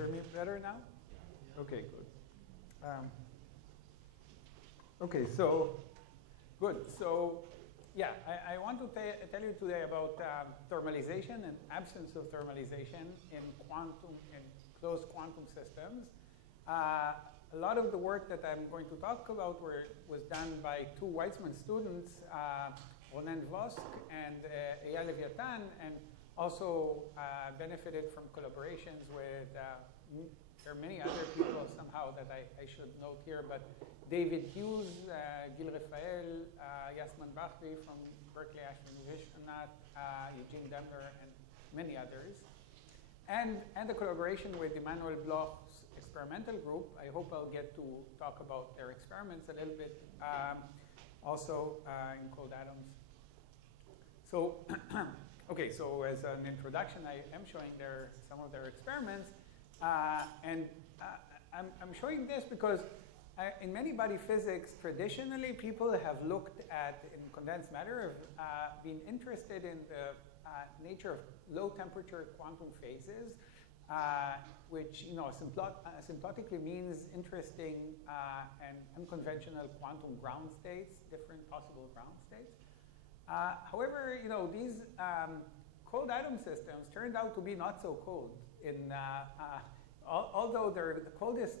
hear me better now? Okay, good. Okay, so good. So yeah, I want to tell you today about thermalization and absence of thermalization in closed quantum systems. A lot of the work that I'm going to talk about was done by two Weizmann students, Ronen Vosk and Eyal Leviatan, and also benefited from collaborations with, there are many other people somehow that I should note here, but David Hughes, Gil Rafael, Yasmin Bakhri from Berkeley Ashwin Vishwanath, Eugene Demler, and many others. And the collaboration with Emmanuel Bloch's experimental group. I hope I'll get to talk about their experiments a little bit, also in cold atoms. So, okay, so as an introduction, I am showing some of their experiments. And I'm showing this because in many-body physics, traditionally, people have looked at, in condensed matter, have been interested in the nature of low-temperature quantum phases, which, asymptotically means interesting and unconventional quantum ground states, different possible ground states. However, these cold atom systems turned out to be not so cold. Although they're the coldest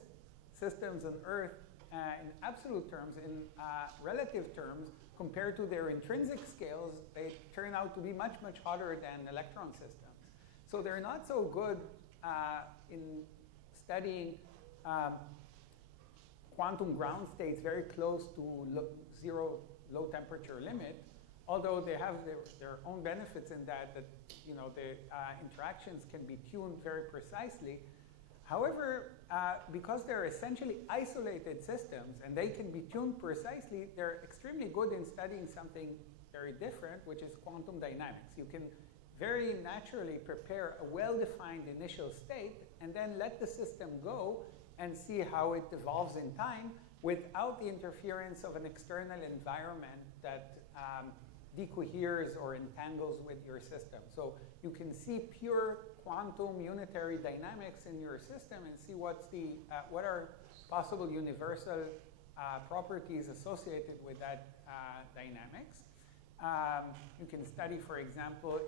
systems on Earth in absolute terms, in relative terms, compared to their intrinsic scales, they turn out to be much, much hotter than electron systems. So they're not so good in studying quantum ground states very close to zero low temperature limit, although they have their own benefits in that the interactions can be tuned very precisely. However, because they're essentially isolated systems and they can be tuned precisely, they're extremely good in studying something very different, which is quantum dynamics. You can very naturally prepare a well-defined initial state and then let the system go and see how it evolves in time without the interference of an external environment that decoheres or entangles with your system. So you can see pure quantum unitary dynamics in your system and see what are possible universal properties associated with that dynamics. You can study, for example,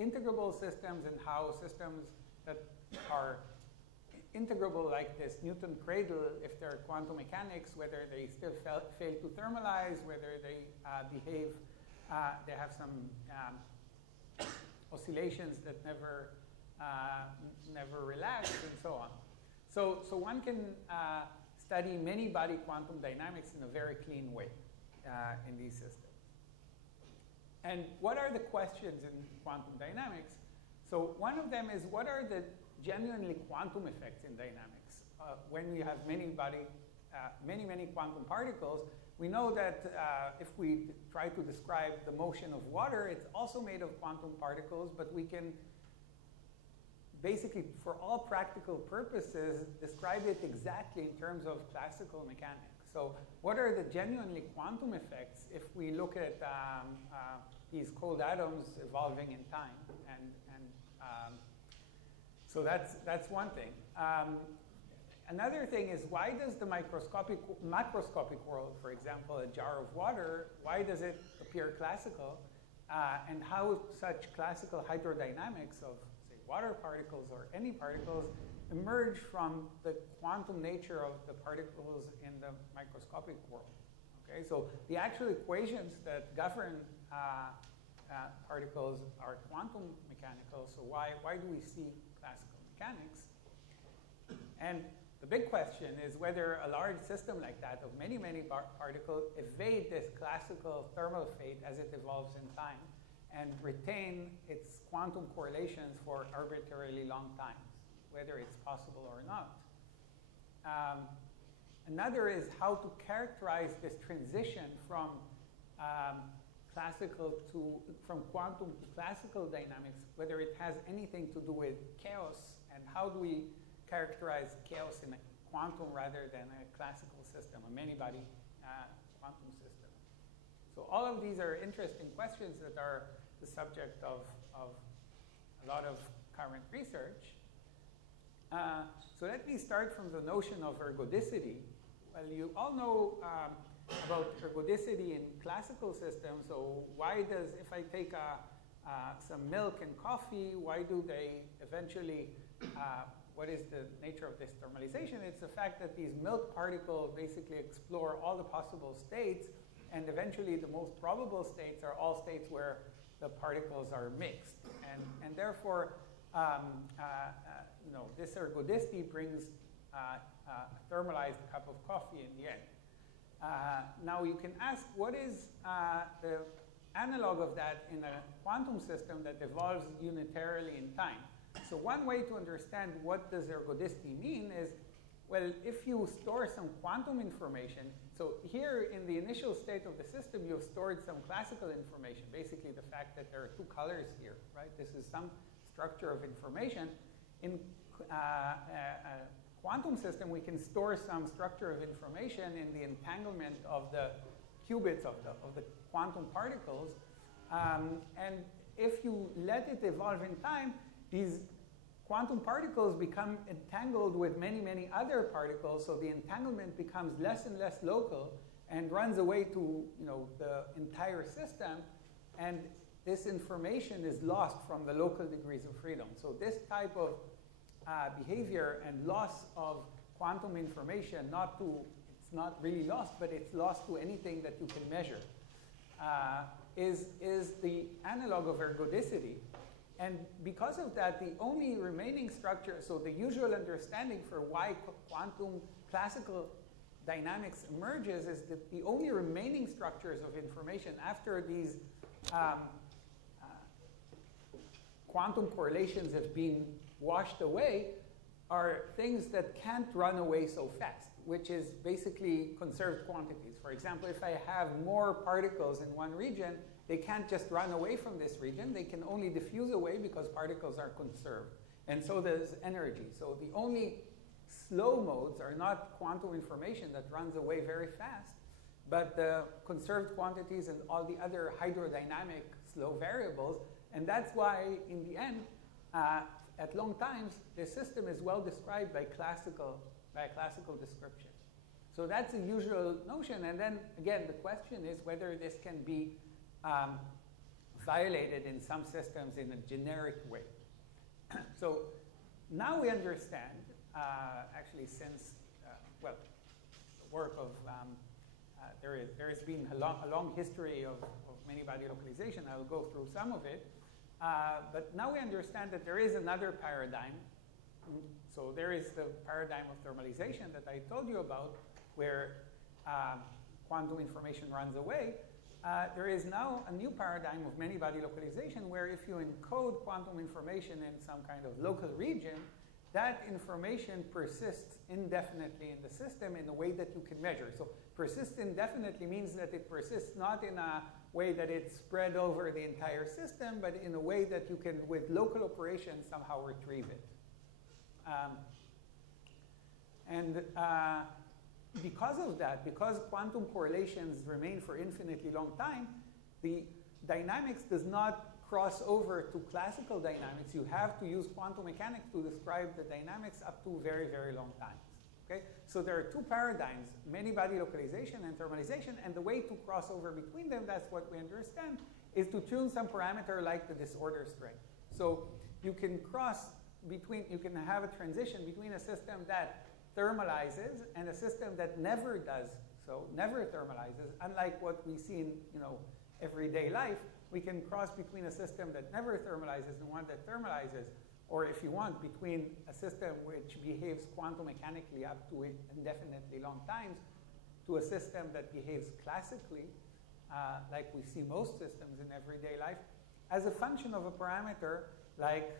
integrable systems and how systems that are integrable like this Newton cradle, if they're quantum mechanics, whether they still fail to thermalize, whether they behave, they have some oscillations that never relax, and so on. So one can study many-body quantum dynamics in a very clean way in these systems. And what are the questions in quantum dynamics? So one of them is, what are the genuinely quantum effects in dynamics? When you have many quantum particles, we know that if we try to describe the motion of water, it's also made of quantum particles, but we can basically, for all practical purposes, describe it exactly in terms of classical mechanics. So what are the genuinely quantum effects if we look at these cold atoms evolving in time? So that's one thing. Another thing is, why does the macroscopic world, for example, a jar of water, why does it appear classical? And how such classical hydrodynamics of, say, water particles or any particles emerge from the quantum nature of the particles in the microscopic world. Okay, so the actual equations that govern particles are quantum mechanical, so why do we see classical mechanics? And the big question is whether a large system like that of many particles evade this classical thermal fate as it evolves in time and retain its quantum correlations for arbitrarily long times, whether it's possible or not. Another is how to characterize this transition from quantum to classical dynamics, whether it has anything to do with chaos, and how do we characterize chaos in a quantum rather than a classical system, a many-body quantum system. So all of these are interesting questions that are the subject of a lot of current research. So let me start from the notion of ergodicity. Well, you all know about ergodicity in classical systems. So why does, if I take some milk and coffee, why do they eventually, what is the nature of this thermalization? It's the fact that these milk particles basically explore all the possible states, and eventually the most probable states are all states where the particles are mixed. And therefore, this ergodicity brings a thermalized cup of coffee in the end. Now you can ask, what is the analog of that in a quantum system that evolves unitarily in time? So one way to understand what does ergodicity mean is, well, if you store some quantum information, so here in the initial state of the system, you've stored some classical information, basically the fact that there are two colors here, right? This is some structure of information. In a quantum system, we can store some structure of information in the entanglement of the qubits of the quantum particles. And if you let it evolve in time, these quantum particles become entangled with many, many other particles, so the entanglement becomes less and less local and runs away to the entire system, and this information is lost from the local degrees of freedom. So this type of behavior and loss of quantum information, it's not really lost, but it's lost to anything that you can measure, is the analog of ergodicity. And because of that, the only remaining structure, so the usual understanding for why quantum classical dynamics emerges is that the only remaining structures of information after these quantum correlations have been washed away are things that can't run away so fast, which is basically conserved quantities. For example, if I have more particles in one region, they can't just run away from this region. They can only diffuse away because particles are conserved. And so there's energy. So the only slow modes are not quantum information that runs away very fast, but the conserved quantities and all the other hydrodynamic slow variables. And that's why, in the end, at long times, the system is well described by a classical description. So that's a usual notion. And then, again, the question is whether this can be violated in some systems in a generic way. So now we understand, actually since, the work of, there has been a long history of many-body localization. I will go through some of it. But now we understand that there is another paradigm. So there is the paradigm of thermalization that I told you about, where quantum information runs away. There is now a new paradigm of many-body localization where if you encode quantum information in some kind of local region, that information persists indefinitely in the system in a way that you can measure. So persist indefinitely means that it persists not in a way that it's spread over the entire system, but in a way that you can, with local operations, somehow retrieve it. Because of that, because quantum correlations remain for infinitely long time, the dynamics does not cross over to classical dynamics. You have to use quantum mechanics to describe the dynamics up to very, very long times. Okay? So there are two paradigms, many-body localization and thermalization, and the way to cross over between them, that's what we understand, is to tune some parameter like the disorder strength. So you can cross between, you can have a transition between a system that thermalizes and a system that never does so, never thermalizes. Unlike what we see in everyday life, we can cross between a system that never thermalizes and one that thermalizes, or if you want, between a system which behaves quantum mechanically up to indefinitely long times to a system that behaves classically, like we see most systems in everyday life, as a function of a parameter like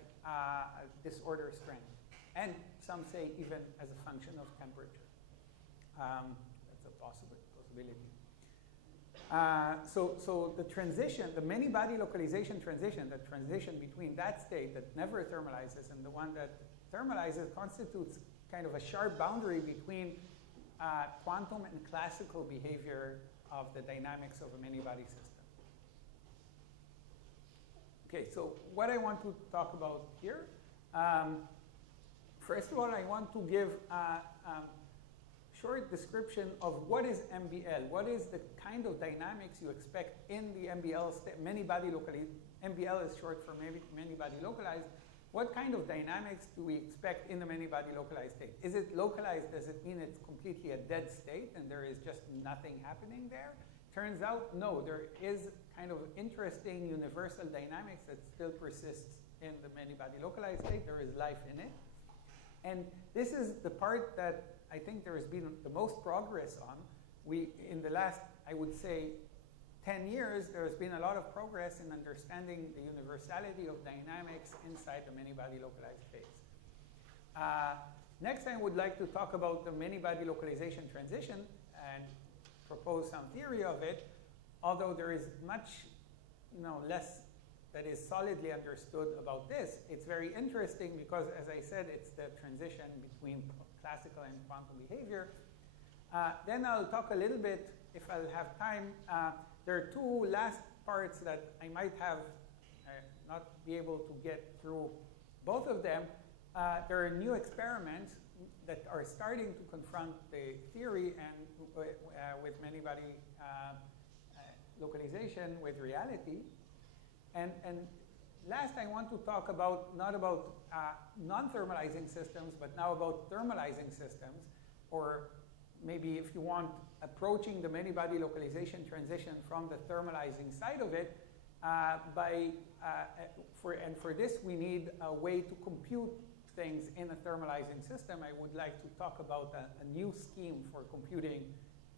disorder strength. And some say even as a function of temperature. That's a possibility. So the transition, the many-body localization transition, the transition between that state that never thermalizes and the one that thermalizes constitutes kind of a sharp boundary between quantum and classical behavior of the dynamics of a many-body system. Okay, so what I want to talk about here, first of all, I want to give a short description of what is MBL. What is the kind of dynamics you expect in the MBL many-body localized? MBL is short for many-body localized. What kind of dynamics do we expect in the many-body localized state? Is it localized? Does it mean it's completely a dead state and there is just nothing happening there? Turns out, no, there is kind of interesting universal dynamics that still persists in the many-body localized state. There is life in it. And this is the part that I think there has been the most progress on. In the last, I would say, 10 years, there has been a lot of progress in understanding the universality of dynamics inside the many-body localized phase. Next, I would like to talk about the many-body localization transition and propose some theory of it, although there is much less that is solidly understood about this. It's very interesting because, as I said, it's the transition between classical and quantum behavior. Then I'll talk a little bit, if I'll have time. There are two last parts that I might have not be able to get through both of them. There are new experiments that are starting to confront the theory and with many-body localization with reality. And last, I want to talk about not about non-thermalizing systems, but now about thermalizing systems, or maybe, if you want, approaching the many-body localization transition from the thermalizing side of it. For this, we need a way to compute things in a thermalizing system. I would like to talk about a new scheme for computing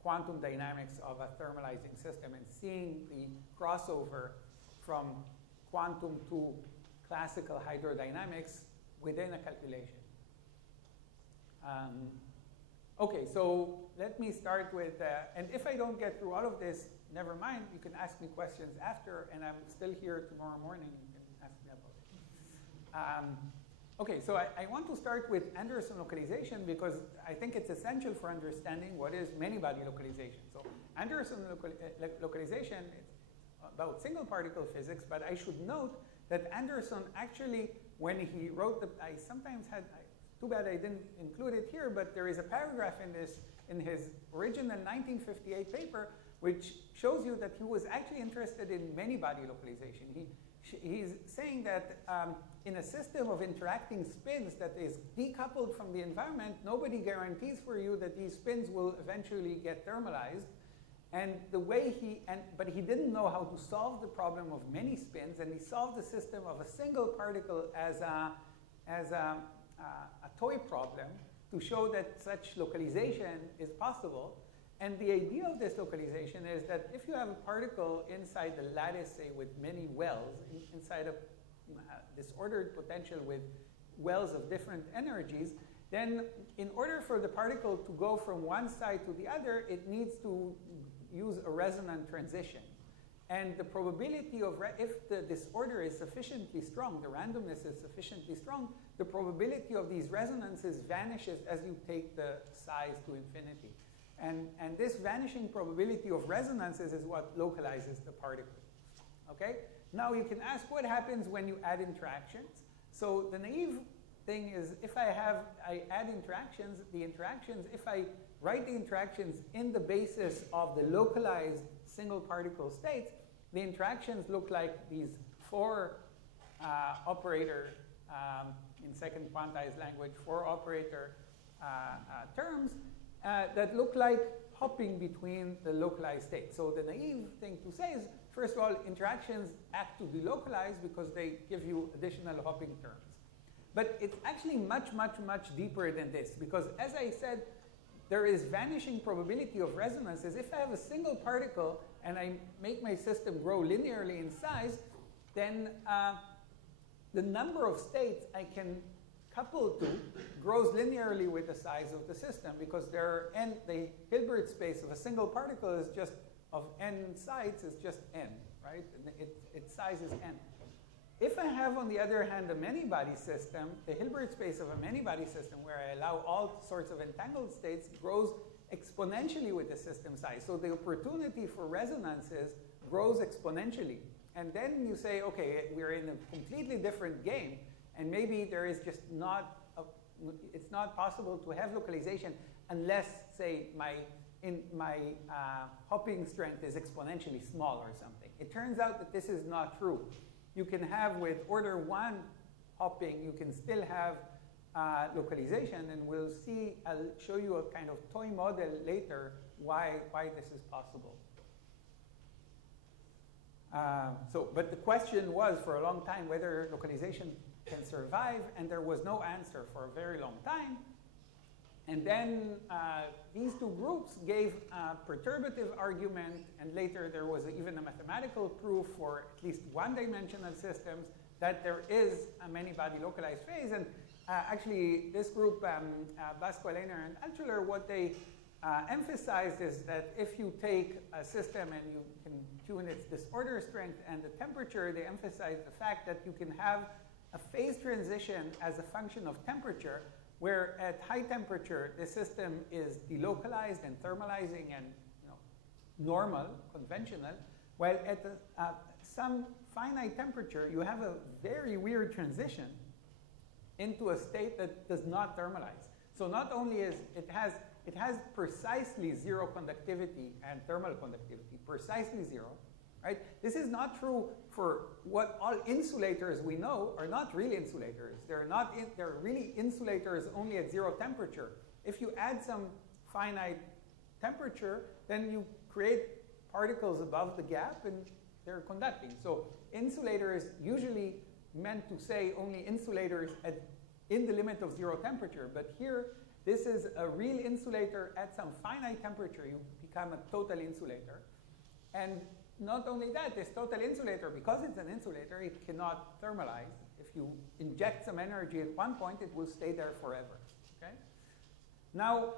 quantum dynamics of a thermalizing system and seeing the crossover from quantum to classical hydrodynamics within a calculation. Okay, so let me start with, and if I don't get through all of this, never mind, you can ask me questions after, and I'm still here tomorrow morning, you can ask me about it. Okay, so I want to start with Anderson localization because I think it's essential for understanding what is many-body localization. So Anderson localization is about single particle physics, but I should note that Anderson actually, when he wrote I sometimes had, too bad I didn't include it here, but there is a paragraph in his original 1958 paper which shows you that he was actually interested in many-body localization. He's saying that in a system of interacting spins that is decoupled from the environment, nobody guarantees for you that these spins will eventually get thermalized. And the way but he didn't know how to solve the problem of many spins, and he solved the system of a single particle as a toy problem to show that such localization is possible. And the idea of this localization is that if you have a particle inside the lattice, say, with many wells, inside a disordered potential with wells of different energies, then in order for the particle to go from one side to the other, it needs to use a resonant transition. And the probability of, if the disorder is sufficiently strong, the randomness is sufficiently strong, the probability of these resonances vanishes as you take the size to infinity. And this vanishing probability of resonances is what localizes the particle. Okay? Now you can ask what happens when you add interactions. So the naive thing is, if I add interactions, if I write the interactions in the basis of the localized single particle states, the interactions look like these four operator, in second quantized language, four operator terms that look like hopping between the localized states. So the naive thing to say is, first of all, interactions act to delocalize because they give you additional hopping terms. But it's actually much, much, much deeper than this, because as I said, there is vanishing probability of resonances. If I have a single particle and I make my system grow linearly in size, then the number of states I can couple to grows linearly with the size of the system, because the Hilbert space of a single particle is just of n sites is just n, right? And its size is n. If I have, on the other hand, a many-body system, the Hilbert space of a many-body system where I allow all sorts of entangled states grows exponentially with the system size. So the opportunity for resonances grows exponentially. And then you say, okay, we're in a completely different game, and maybe there is just not it's not possible to have localization unless, say, my hopping strength is exponentially small or something. It turns out that this is not true. You can have, with order 1 hopping, you can still have localization, and we'll see, I'll show you a kind of toy model later why this is possible. But the question was for a long time whether localization can survive, and there was no answer for a very long time. And then these two groups gave a perturbative argument, and later there was even a mathematical proof for at least one-dimensional systems that there is a many-body localized phase. And actually, this group, Basco, Lehner, and Altschuler, what they emphasized is that if you take a system and you can tune its disorder strength and the temperature, they emphasize the fact that you can have a phase transition as a function of temperature, where at high temperature, the system is delocalized and thermalizing and normal, conventional, while at some finite temperature, you have a very weird transition into a state that does not thermalize. So not only is it has precisely zero conductivity and thermal conductivity, precisely zero, right? This is not true for what all insulators we know are not really insulators. They're really insulators only at zero temperature. If you add some finite temperature, then you create particles above the gap and they're conducting. So insulators usually meant to say only insulators in the limit of zero temperature, but here this is a real insulator at some finite temperature. You become a total insulator. And not only that, this total insulator, because it's an insulator, it cannot thermalize. If you inject some energy at one point, it will stay there forever. Okay? Now,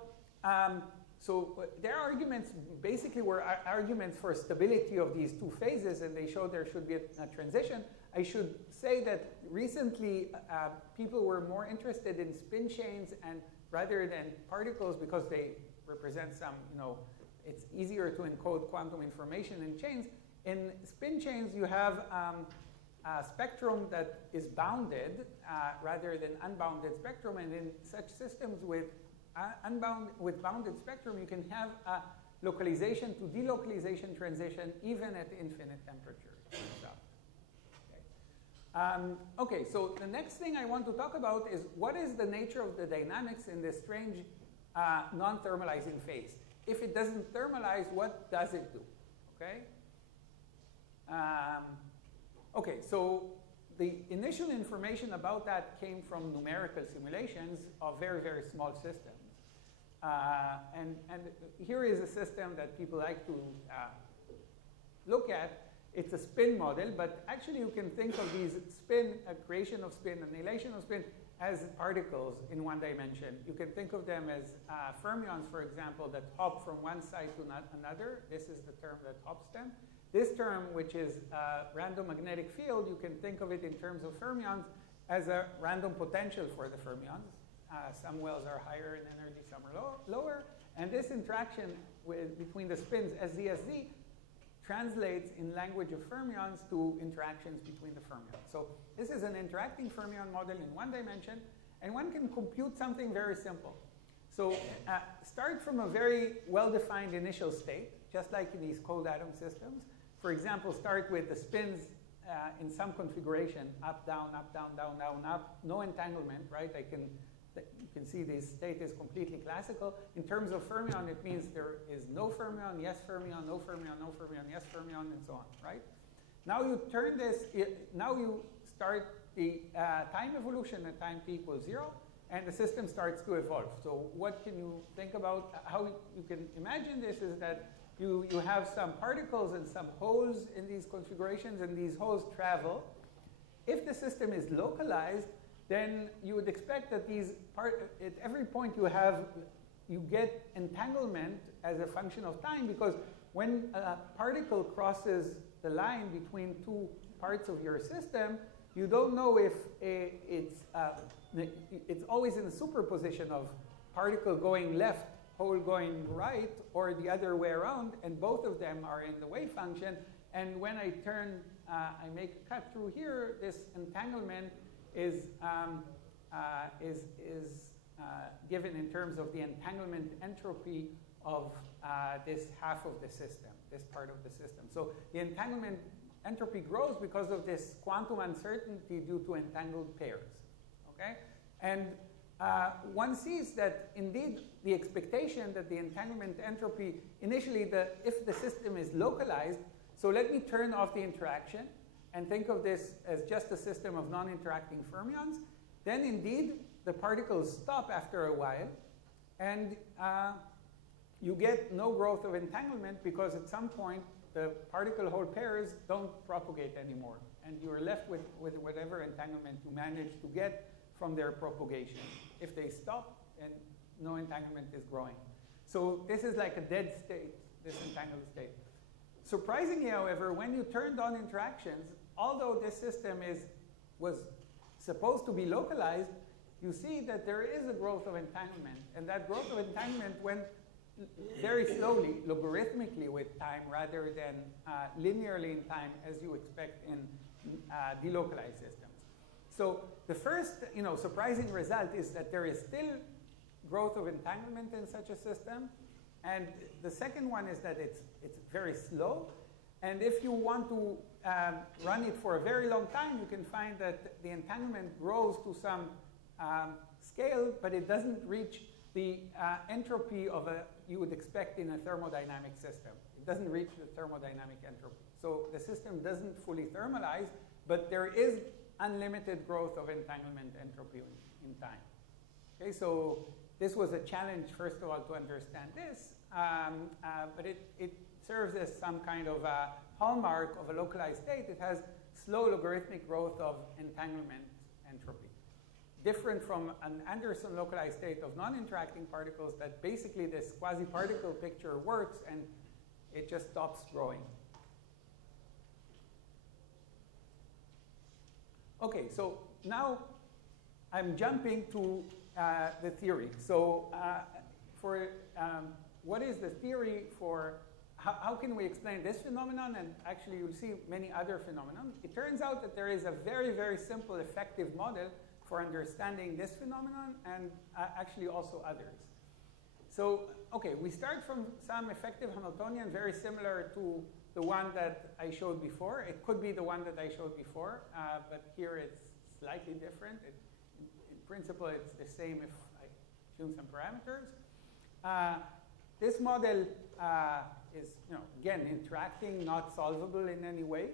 so their arguments basically were arguments for stability of these two phases, and they showed there should be a transition. I should say that recently people were more interested in spin chains and rather than particles because they represent some, it's easier to encode quantum information in chains. In spin chains, you have a spectrum that is bounded rather than unbounded spectrum, and in such systems with bounded spectrum, you can have a localization to delocalization transition even at infinite temperatures. Okay, so the next thing I want to talk about is what is the nature of the dynamics in this strange non-thermalizing phase. If it doesn't thermalize, what does it do? Okay. Okay, so the initial information about that came from numerical simulations of very, very small systems. And here is a system that people like to look at. It's a spin model, but actually you can think of these creation of spin, annihilation of spin, as particles in one dimension. You can think of them as fermions, for example, that hop from one side to another. This is the term that hops them. This term, which is random magnetic field, you can think of it in terms of fermions as a random potential for the fermions. Some wells are higher in energy, some are lower. And this interaction between the spins SZ translates in language of fermions to interactions between the fermions. So this is an interacting fermion model in one dimension, and one can compute something very simple. So start from a very well-defined initial state, just like in these cold atom systems. For example, start with the spins in some configuration, up, down, down, down, up, no entanglement, right? You can see this state is completely classical. In terms of fermion, it means there is no fermion, yes fermion, no fermion, no fermion, yes fermion, and so on, right? Now you turn this, now you start the time evolution at time t equals 0, and the system starts to evolve. So what can you think about? How you can imagine this is that you have some particles and some holes in these configurations, and these holes travel. If the system is localized, then you would expect that at every point you get entanglement as a function of time, because when a particle crosses the line between two parts of your system, you don't know if it's always in a superposition of particle going left, hole going right, or the other way around, and both of them are in the wave function. And when I I make a cut through here, this entanglement is is given in terms of the entanglement entropy of this half of the system, this part of the system. So the entanglement entropy grows because of this quantum uncertainty due to entangled pairs, okay? And one sees that indeed the expectation that the entanglement entropy, initially if the system is localized, so let me turn off the interaction and think of this as just a system of non-interacting fermions, then indeed the particles stop after a while, and you get no growth of entanglement because at some point the particle-hole pairs don't propagate anymore, and you're left with whatever entanglement you manage to get from their propagation. If they stop, then no entanglement is growing. So this is like a dead state, this entangled state. Surprisingly, however, when you turned on interactions, although this system was supposed to be localized, you see that there is a growth of entanglement, and that growth of entanglement went very slowly, logarithmically with time, rather than linearly in time, as you expect in delocalized systems. So the first, surprising result is that there is still growth of entanglement in such a system, and the second one is that it's very slow. And if you want to run it for a very long time, you can find that the entanglement grows to some scale, but it doesn't reach the entropy of you would expect in a thermodynamic system. It doesn't reach the thermodynamic entropy. So the system doesn't fully thermalize, but there is unlimited growth of entanglement entropy in time. Okay, so this was a challenge, first of all, to understand this, but it serves as some kind of a hallmark of a localized state. It has slow logarithmic growth of entanglement entropy. Different from an Anderson localized state of non-interacting particles that basically this quasi-particle picture works and it just stops growing. Okay, so now I'm jumping to the theory. So what is the theory for how can we explain this phenomenon? And actually you'll see many other phenomena. It turns out that there is a very, very simple effective model for understanding this phenomenon and actually also others. So, okay, we start from some effective Hamiltonian very similar to the one that I showed before. It could be the one that I showed before, but here it's slightly different. In principle, it's the same if I tune some parameters. This model is, again, interacting, not solvable in any way.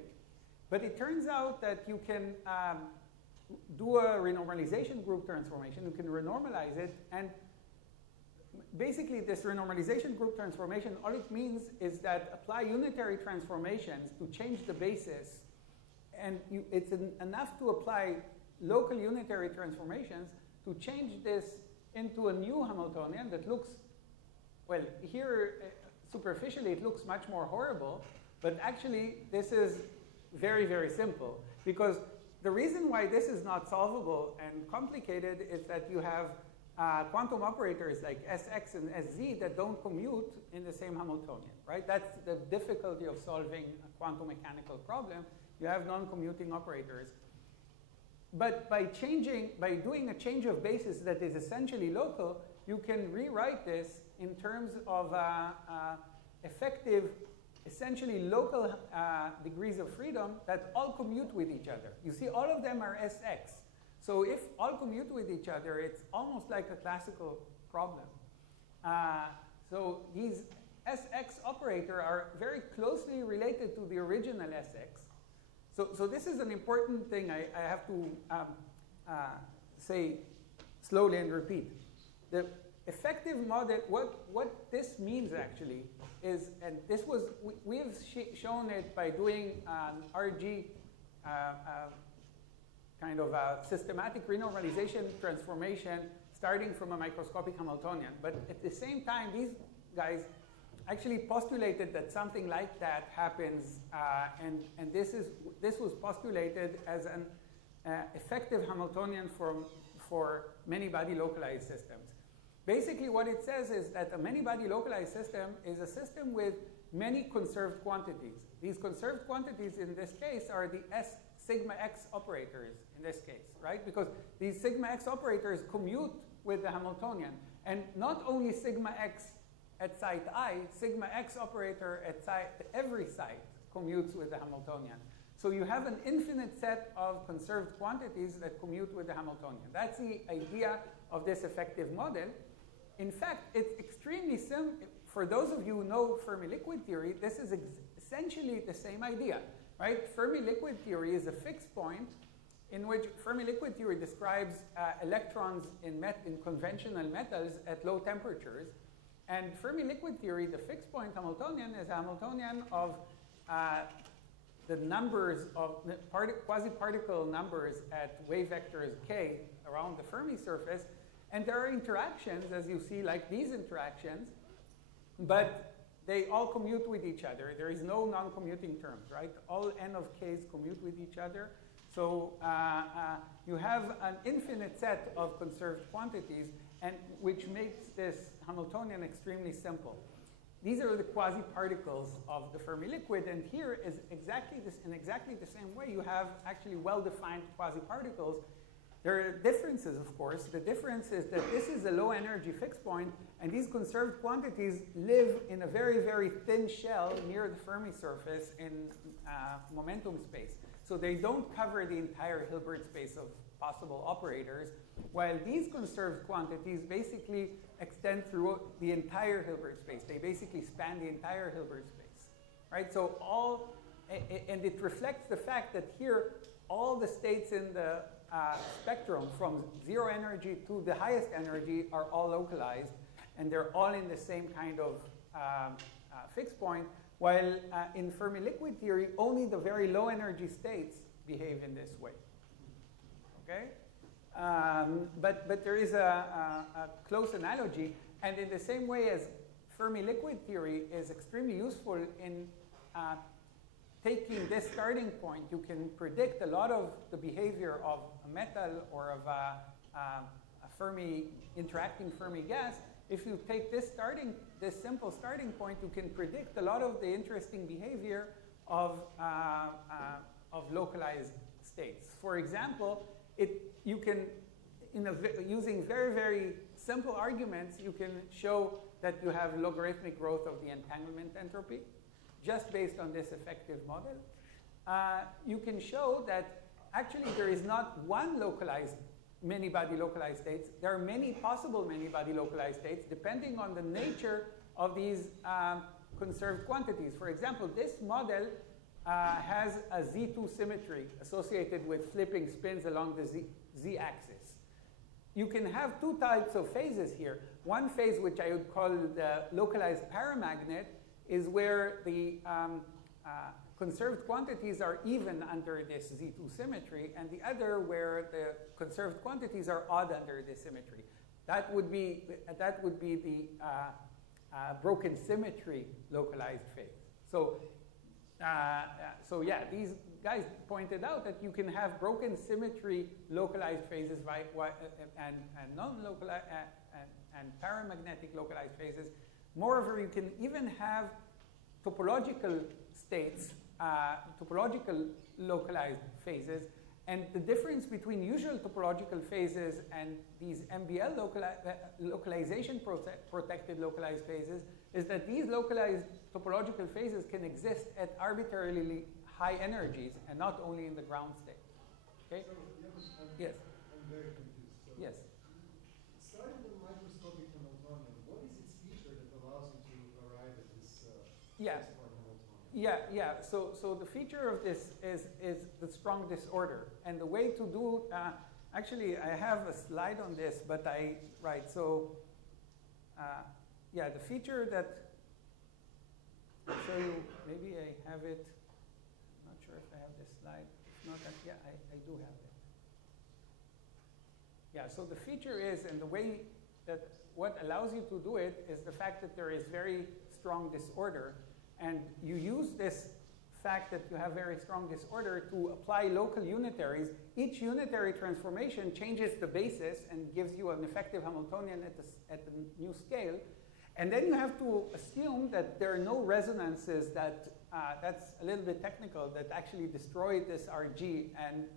But it turns out that you can do a renormalization group transformation. You can renormalize it, and basically this renormalization group transformation, all it means is that apply unitary transformations to change the basis, and it's enough to apply local unitary transformations to change this into a new Hamiltonian that looks, well, here superficially it looks much more horrible, but actually this is very, very simple, because the reason why this is not solvable and complicated is that you have quantum operators like Sx and Sz that don't commute in the same Hamiltonian, right? That's the difficulty of solving a quantum mechanical problem. You have non-commuting operators. But by doing a change of basis that is essentially local, you can rewrite this in terms of effective, essentially local degrees of freedom that all commute with each other. You see, all of them are Sx. So if all commute with each other, it's almost like a classical problem. So these Sx operator are very closely related to the original Sx. So this is an important thing I have to say slowly and repeat. The effective model, what this means actually is, and this was, we've shown it by doing RG kind of a systematic renormalization transformation starting from a microscopic Hamiltonian. But at the same time, these guys actually postulated that something like that happens, and this was postulated as an effective Hamiltonian for many-body localized systems. Basically, what it says is that a many-body localized system is a system with many conserved quantities. These conserved quantities in this case are the sigma x operators in this case, right? Because these sigma x operators commute with the Hamiltonian. And not only sigma x at site I, sigma x operator at every site commutes with the Hamiltonian. So you have an infinite set of conserved quantities that commute with the Hamiltonian. That's the idea of this effective model. In fact, it's extremely simple. For those of you who know Fermi liquid theory, this is essentially the same idea, right? Fermi liquid theory is a fixed point in which Fermi liquid theory describes electrons in conventional metals at low temperatures. And Fermi liquid theory, the fixed point Hamiltonian, is a Hamiltonian of the numbers of quasi-particle numbers at wave vectors k around the Fermi surface. And there are interactions, as you see, like these interactions, but they all commute with each other. There is no non-commuting terms, right? All n of k's commute with each other. So you have an infinite set of conserved quantities, and which makes this Hamiltonian extremely simple. These are the quasi-particles of the Fermi liquid, and here is exactly this, in exactly the same way, you have actually well-defined quasi-particles. There are differences, of course. The difference is that this is a low-energy fixed point, and these conserved quantities live in a very, very thin shell near the Fermi surface in momentum space. So they don't cover the entire Hilbert space of possible operators, while these conserved quantities basically extend through the entire Hilbert space. They basically span the entire Hilbert space, right? So and it reflects the fact that here, all the states in the spectrum from 0 energy to the highest energy are all localized, and they're all in the same kind of fixed point, while in Fermi liquid theory, only the very low energy states behave in this way, okay? But there is a close analogy, and in the same way as Fermi liquid theory is extremely useful in taking this starting point, you can predict a lot of the behavior of a metal or of a Fermi interacting Fermi gas. If you take this simple starting point, you can predict a lot of the interesting behavior of localized states. For example, you can, using very, very simple arguments, you can show that you have logarithmic growth of the entanglement entropy, just based on this effective model. You can show that actually there is not one localized many-body localized states. There are many possible many-body localized states depending on the nature of these conserved quantities. For example, this model has a Z2 symmetry associated with flipping spins along the Z-axis. You can have two types of phases here. One phase, which I would call the localized paramagnet, is where the conserved quantities are even under this Z2 symmetry, and the other where the conserved quantities are odd under this symmetry. That would be the broken symmetry localized phase. So yeah, these guys pointed out that you can have broken symmetry localized phases and non-localized and paramagnetic localized phases. Moreover, you can even have topological states, topological localized phases. And the difference between usual topological phases and these MBL localization protected localized phases is that these localized topological phases can exist at arbitrarily high energies and not only in the ground state. Okay? So, yes. I'm very confused. So yes. Starting with microscopic Hamiltonian, what is its feature that allows you to arrive at this Yeah. So the feature of this is the strong disorder. And the way to do, actually I have a slide on this, but so yeah, the feature that I'll show you, maybe I have it, I'm not sure if I have this slide. If not, yeah, I do have it. Yeah, so the feature is, and the way that what allows you to do it is the fact that there is very strong disorder. And you use this fact that you have very strong disorder to apply local unitaries. Each unitary transformation changes the basis and gives you an effective Hamiltonian at the new scale. And then you have to assume that there are no resonances that, that's a little bit technical, that actually destroy this RG.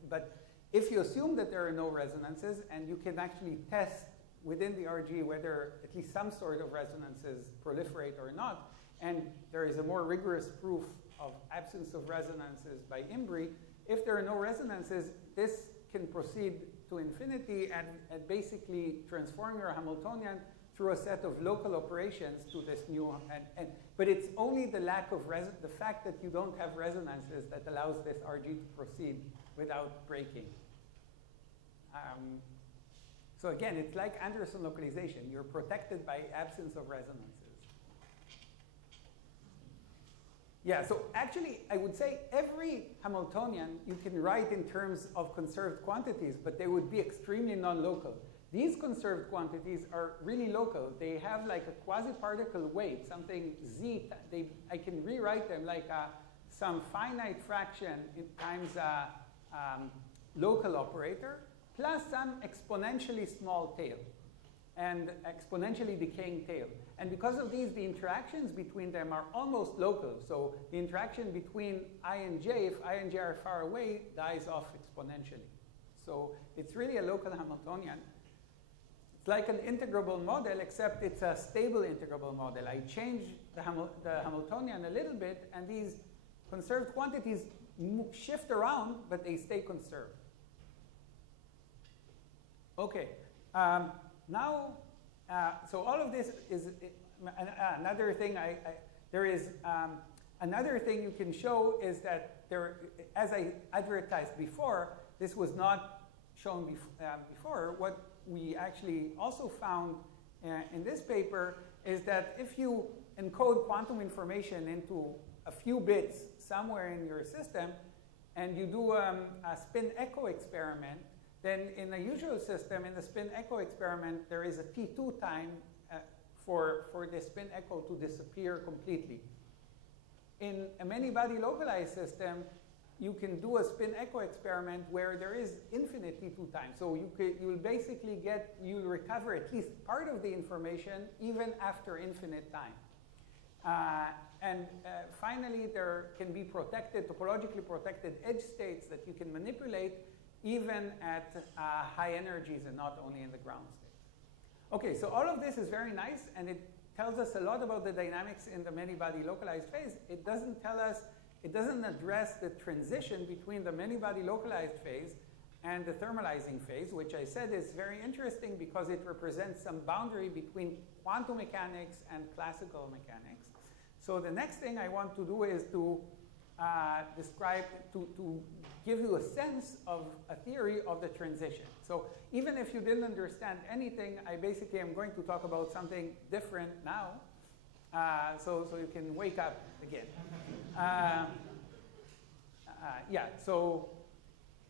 But if you assume that there are no resonances, and you can actually test within the RG whether at least some sort of resonances proliferate or not, and there is a more rigorous proof of absence of resonances by Imbri, if there are no resonances, this can proceed to infinity and basically transform your Hamiltonian through a set of local operations to this new, but it's only the lack of the fact that you don't have resonances that allows this RG to proceed without breaking. So again, it's like Anderson localization. You're protected by absence of resonances. Yeah, so actually, I would say every Hamiltonian you can write in terms of conserved quantities, but they would be extremely non-local. These conserved quantities are really local. They have like a quasi-particle weight, something z. I can rewrite them like some finite fraction times a local operator plus some exponentially small tail and exponentially decaying tail. And because of these, the interactions between them are almost local. So the interaction between I and j, if I and j are far away, dies off exponentially. So it's really a local Hamiltonian. It's like an integrable model, except it's a stable integrable model. I change the Hamiltonian a little bit, and these conserved quantities shift around, but they stay conserved. Okay. Now, so all of this is another thing. Another thing you can show is that there, as I advertised before, this was not shown before. What we actually also found in this paper is that if you encode quantum information into a few bits somewhere in your system, and you do a spin echo experiment, then in a usual system, in the spin echo experiment, there is a T2 time for the spin echo to disappear completely. In a many-body localized system, you can do a spin echo experiment where there is infinite T2 time. So you'll basically you'll recover at least part of the information even after infinite time. Finally, there can be topologically protected edge states that you can manipulate even at high energies and not only in the ground state. Okay, so all of this is very nice, and it tells us a lot about the dynamics in the many-body localized phase. It doesn't tell us, it doesn't address the transition between the many-body localized phase and the thermalizing phase, which I said is very interesting because it represents some boundary between quantum mechanics and classical mechanics. So the next thing I want to do is to give you a sense of a theory of the transition. So even if you didn't understand anything, I basically am going to talk about something different now, so you can wake up again. Yeah, so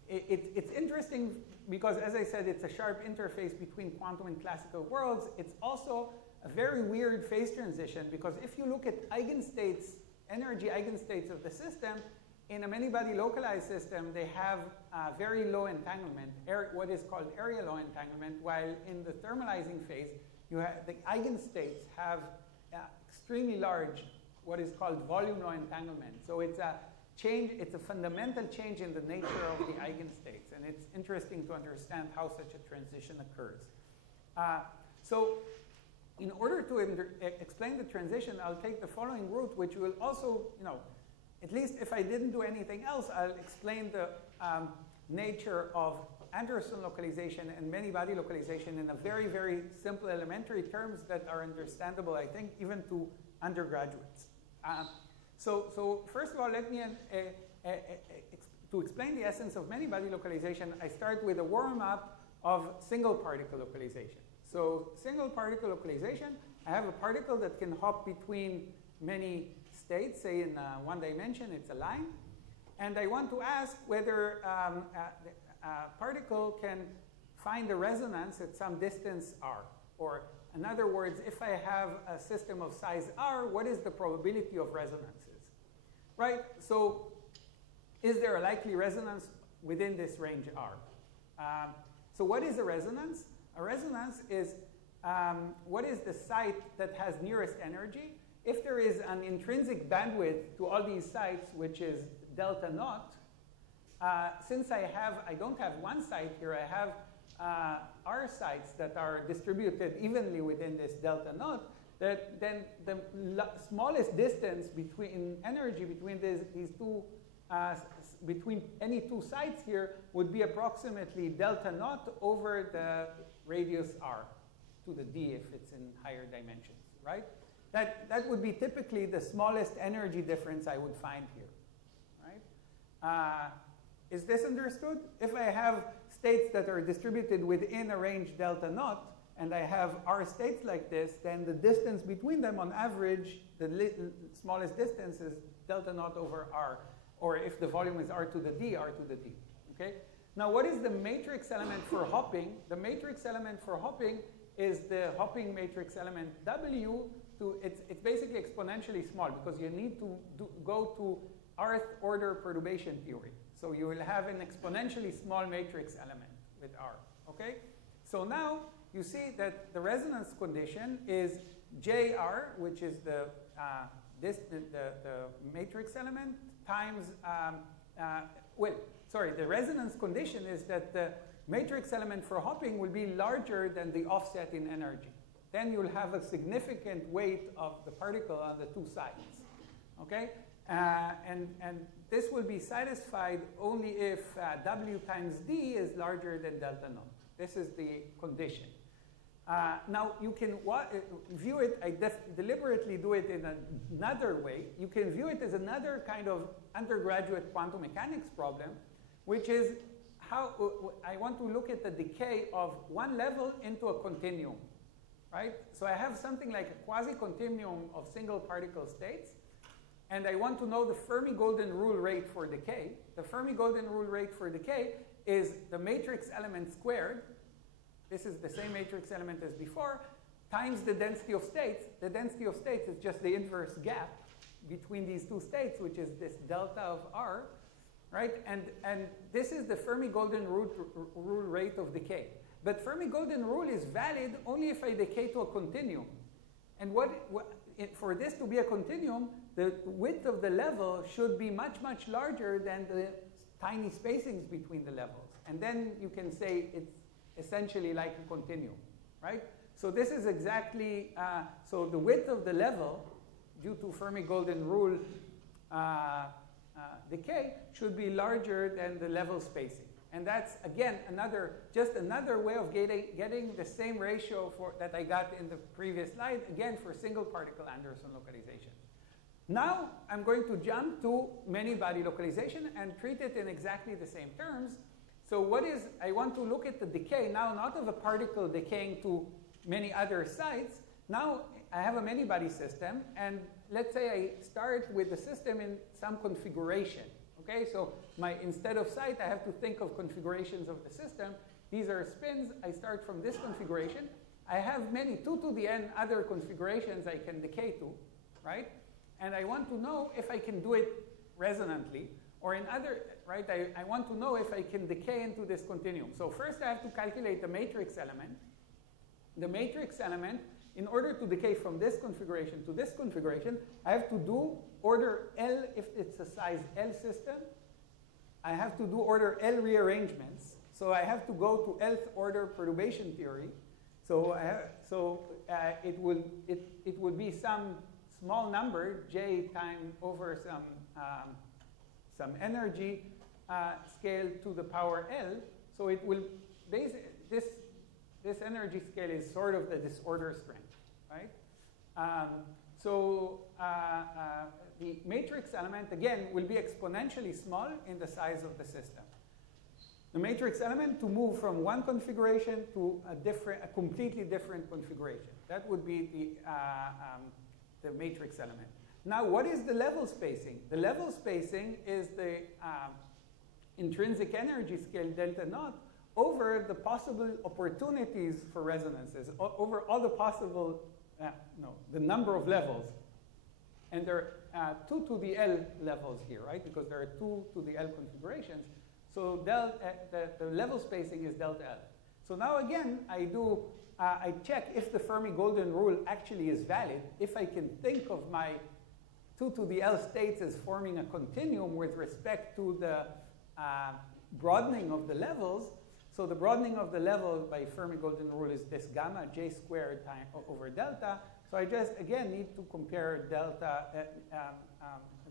it's interesting because, as I said, it's a sharp interface between quantum and classical worlds. It's also a very weird phase transition because if you look at eigenstates, energy eigenstates of the system, in a many-body localized system, they have very low entanglement, what is called area law entanglement, while in the thermalizing phase, the eigenstates have extremely large, what is called volume law entanglement. So it's a change, it's a fundamental change in the nature of the eigenstates, and it's interesting to understand how such a transition occurs. So in order to explain the transition, I'll take the following route, which will also, at least if I didn't do anything else, I'll explain the nature of Anderson localization and many-body localization in a very, very simple elementary terms that are understandable, I think, even to undergraduates. So first of all, let me, to explain the essence of many-body localization, I start with a warm-up of single-particle localization. So single particle localization, I have a particle that can hop between many states, say in one dimension, it's a line. And I want to ask whether a particle can find a resonance at some distance r. Or in other words, if I have a system of size r, what is the probability of resonances? Right? So is there a likely resonance within this range r? So what is a resonance? A resonance is what is the site that has nearest energy. If there is an intrinsic bandwidth to all these sites, which is delta naught, since I don't have one site here, I have R sites that are distributed evenly within this delta naught, then the smallest distance between energy between these two, between any two sites here would be approximately delta naught over the radius R to the D if it's in higher dimensions, right? That would be typically the smallest energy difference I would find here, right? Is this understood? If I have states that are distributed within a range delta naught, and I have R states like this, then the distance between them on average, the smallest distance is delta naught over R, or if the volume is R to the D, R to the D, okay? Now what is the matrix element for hopping? The matrix element for hopping is the hopping matrix element W. It's basically exponentially small because you need to go to Rth order perturbation theory. So you will have an exponentially small matrix element with R, okay? So now you see that the resonance condition is JR, which is the matrix element, times, the resonance condition is that the matrix element for hopping will be larger than the offset in energy. Then you'll have a significant weight of the particle on the two sides, okay? And this will be satisfied only if W times D is larger than delta naught. This is the condition. Now you can view it, I deliberately do it in another way. You can view it as another kind of undergraduate quantum mechanics problem, which is how I want to look at the decay of one level into a continuum, right? So I have something like a quasi-continuum of single particle states, and I want to know the Fermi golden rule rate for decay. The Fermi golden rule rate for decay is the matrix element squared. This is the same matrix element as before, times the density of states. The density of states is just the inverse gap between these two states, which is this delta of R, right? And this is the Fermi golden rule rate of decay. But Fermi golden rule is valid only if I decay to a continuum. And for this to be a continuum, the width of the level should be much, much larger than the tiny spacings between the levels. And then you can say it's essentially like a continuum, right? So this is exactly, so the width of the level, due to Fermi golden rule decay, should be larger than the level spacing. And that's, again, just another way of getting the same ratio that I got in the previous slide, again, for single particle Anderson localization. Now, I'm going to jump to many-body localization and treat it in exactly the same terms. So I want to look at the decay now, not of a particle decaying to many other sites. Now, I have a many-body system, and let's say I start with the system in some configuration. Okay, so instead of site, I have to think of configurations of the system. These are spins. I start from this configuration. I have many 2 to the n other configurations I can decay to, right? And I want to know if I can do it resonantly, or right? I want to know if I can decay into this continuum. So first I have to calculate the matrix element. The matrix element, in order to decay from this configuration to this configuration, I have to do order L if it's a size L system. I have to do order L rearrangements. So I have to go to Lth order perturbation theory. So it would be some small number, J time over some energy scale to the power L. So it will this energy scale is sort of the disorder strength, right? The matrix element, again, will be exponentially small in the size of the system. The matrix element to move from one configuration to a completely different configuration. That would be the matrix element. Now, what is the level spacing? The level spacing is the intrinsic energy scale delta naught over the possible opportunities for resonances, over all the possible, the number of levels. And there are 2 to the L levels here, right? Because there are 2 to the L configurations. So the level spacing is delta L. So now again, I check if the Fermi golden rule actually is valid, if I can think of my 2 to the L states as forming a continuum with respect to the broadening of the levels. So the broadening of the level by Fermi golden rule is this gamma j squared over delta. So I just, again, need to compare delta,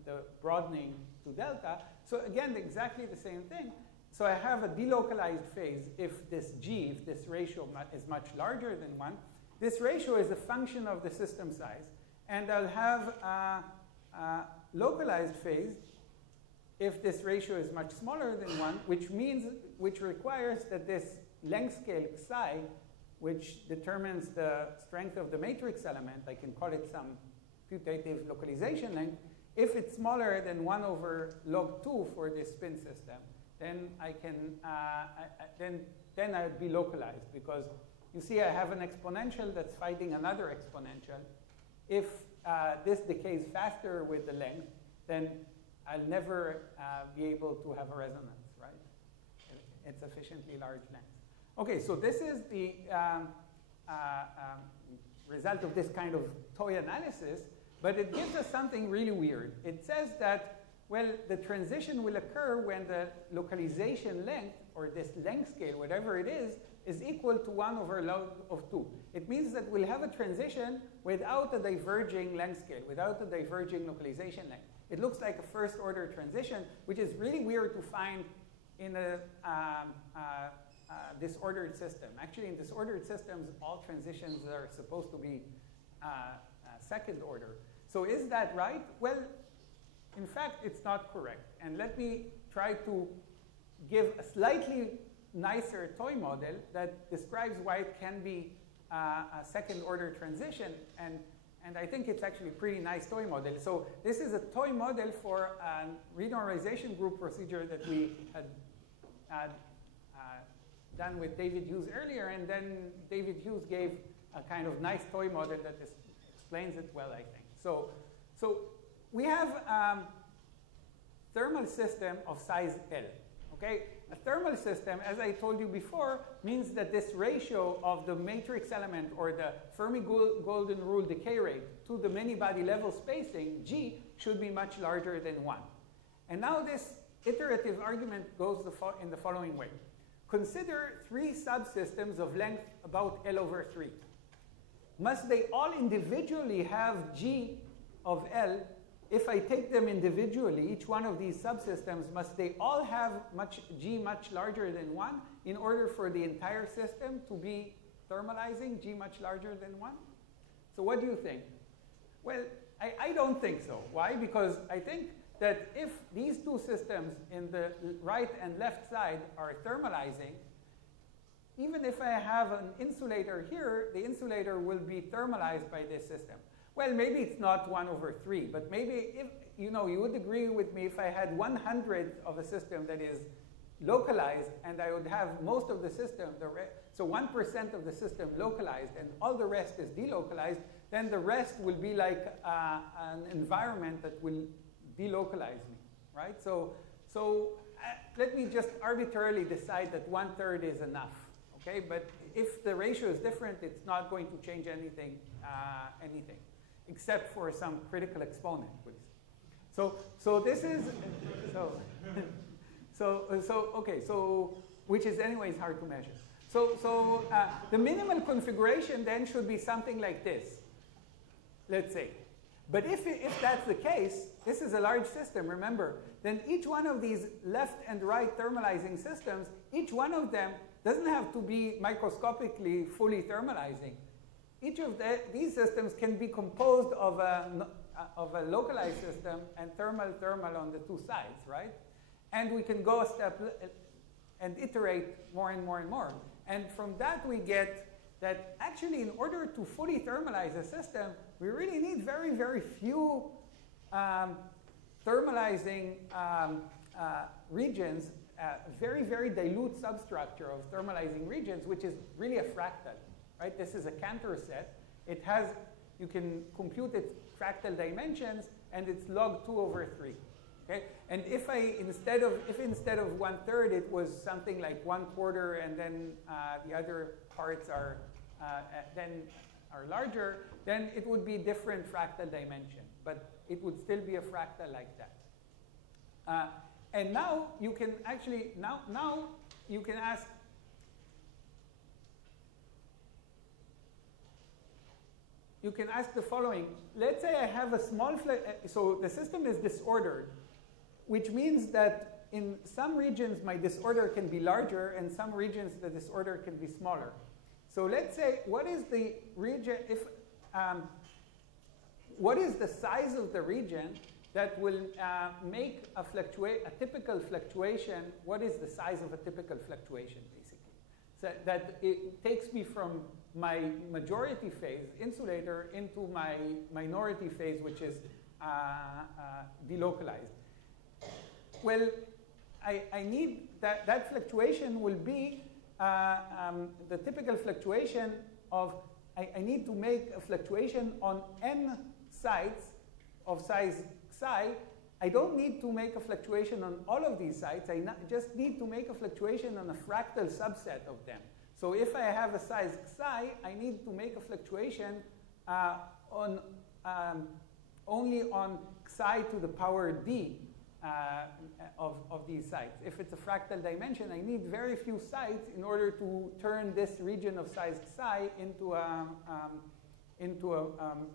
the broadening to delta. So again, exactly the same thing. So I have a delocalized phase if this G, if this ratio is much larger than 1. This ratio is a function of the system size. And I'll have a localized phase if this ratio is much smaller than 1, which requires that this length scale psi, which determines the strength of the matrix element, I can call it some putative localization length, if it's smaller than 1 over log 2 for this spin system, then I can then I'd be localized, because you see I have an exponential that's fighting another exponential. If this decays faster with the length, then I'll never be able to have a resonance, right? It's sufficiently large length. Okay, so this is the result of this kind of toy analysis, but it gives us something really weird. It says that, well, the transition will occur when the localization length, or this length scale, whatever it is equal to 1 over log of 2. It means that we'll have a transition without a diverging length scale, without a diverging localization length. It looks like a first order transition, which is really weird to find in a disordered system. Actually, in disordered systems, all transitions are supposed to be second order. So is that right? Well, in fact, it's not correct. And let me try to give a slightly nicer toy model that describes why it can be a second order transition. And I think it's actually a pretty nice toy model. So this is a toy model for a renormalization group procedure that we had done with David Hughes earlier. And then David Hughes gave a kind of nice toy model that explains it well, I think. So we have a thermal system of size L. Okay? A thermal system, as I told you before, means that this ratio of the matrix element, or the Fermi golden rule decay rate, to the many-body level spacing, G, should be much larger than 1. And now this iterative argument goes in the following way. Consider 3 subsystems of length about L over 3. Must they all individually have G of L? If I take them individually, each one of these subsystems, must they all have G much larger than 1 in order for the entire system to be thermalizing G much larger than 1? So what do you think? Well, I don't think so. Why? Because I think that if these 2 systems in the right and left side are thermalizing, even if I have an insulator here, the insulator will be thermalized by this system. Well, maybe it's not 1 over 3, but maybe if, you would agree with me if I had 1/100th of a system that is localized, and I would have most of the system, so 1% of the system localized, and all the rest is delocalized, then the rest will be like an environment that will delocalize me, right? So let me just arbitrarily decide that 1/3 is enough, okay? But if the ratio is different, it's not going to change anything, except for some critical exponent, please. So this is, which is anyways hard to measure. So the minimal configuration then should be something like this, let's say. But if that's the case, this is a large system, remember, then each one of these left and right thermalizing systems, each one of them doesn't have to be microscopically fully thermalizing. Each of these systems can be composed of a localized system and thermal on the 2 sides, right? And we can go a step and iterate more and more and more. And from that we get that actually in order to fully thermalize a system, we really need very, very few thermalizing regions, very, very dilute substructure of thermalizing regions, which is really a fractal. Right? This is a Cantor set. It has, you can compute its fractal dimensions, and it's log 2 over 3. Okay? And if instead of 1/3 it was something like 1/4, and then the other parts are larger, then it would be different fractal dimension, but it would still be a fractal like that. And now you can actually now you can ask. You can ask the following. Let's say I have a small, so the system is disordered, which means that in some regions my disorder can be larger, and some regions the disorder can be smaller. So let's say, what is the region, what is the size of the region that will make a typical fluctuation? What is the size of a typical fluctuation, basically? So that it takes me from my majority phase, insulator, into my minority phase, which is delocalized. Well, I need that fluctuation will be the typical fluctuation of, I need to make a fluctuation on n sites of size psi. I don't need to make a fluctuation on all of these sites. I just need to make a fluctuation on a fractal subset of them. So if I have a size psi, I need to make a fluctuation only on psi to the power d of these sites. If it's a fractal dimension, I need very few sites in order to turn this region of size psi into a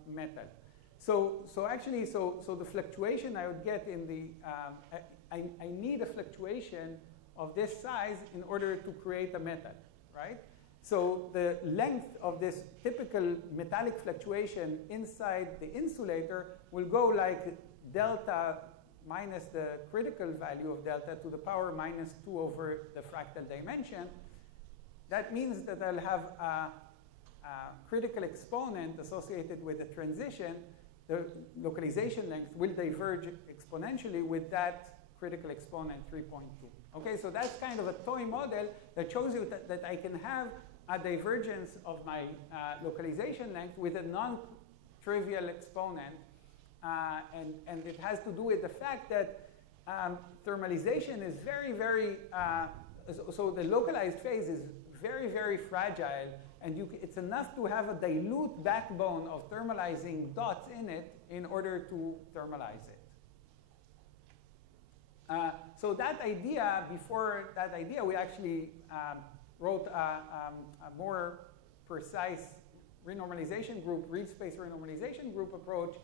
metal. So the fluctuation I would get in the I need a fluctuation of this size in order to create a metal, right? So the length of this typical metallic fluctuation inside the insulator will go like delta minus the critical value of delta to the power minus 2 over the fractal dimension. That means that I'll have a critical exponent associated with the transition. The localization length will diverge exponentially with that critical exponent 3.2. Okay, so that's kind of a toy model that shows you that I can have a divergence of my localization length with a non-trivial exponent. And it has to do with the fact that thermalization is very, very, so the localized phase is very, very fragile, and it's enough to have a dilute backbone of thermalizing dots in it in order to thermalize it. So that idea, before that idea, we actually wrote a more precise renormalization group, real space renormalization group approach,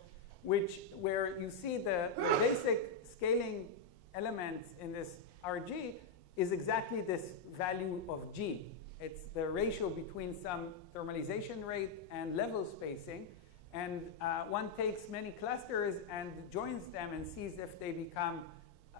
where you see the basic scaling elements in this RG is exactly this value of G. It's the ratio between some thermalization rate and level spacing. And one takes many clusters and joins them and sees if they become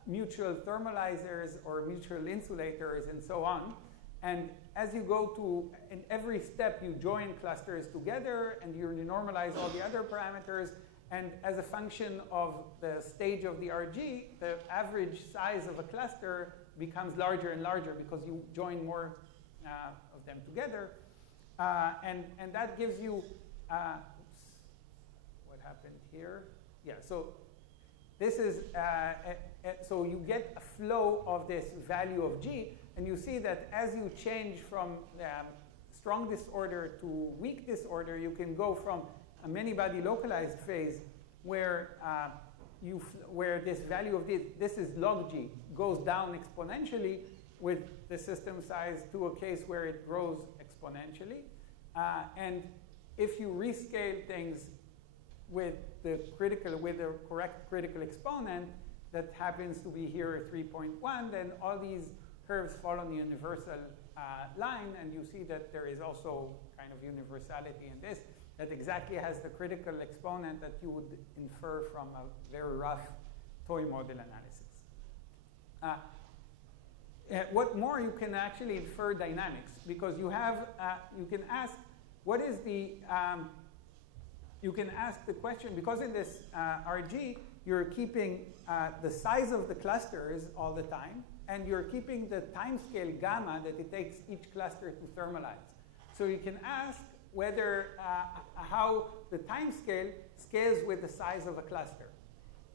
mutual thermalizers or mutual insulators and so on. And as you go to, in every step, you join clusters together and you normalize all the other parameters. And as a function of the stage of the RG, the average size of a cluster becomes larger and larger because you join more of them together. And that gives you, what happened here? Yeah, so this is, so you get a flow of this value of G, and you see that as you change from strong disorder to weak disorder, you can go from a Manybody localized phase where where this value of this is log G, goes down exponentially with the system size to a case where it grows exponentially. And if you rescale things with the correct critical exponent that happens to be here 3.1, then all these curves follow the universal line, and you see that there is also kind of universality in this that exactly has the critical exponent that you would infer from a very rough toy model analysis. What more, you can actually infer dynamics, because you have, you can ask, what is the, you can ask the question, because in this RG, you're keeping the size of the clusters all the time, and you're keeping the time scale gamma that it takes each cluster to thermalize. So you can ask whether, how the time scale scales with the size of a cluster.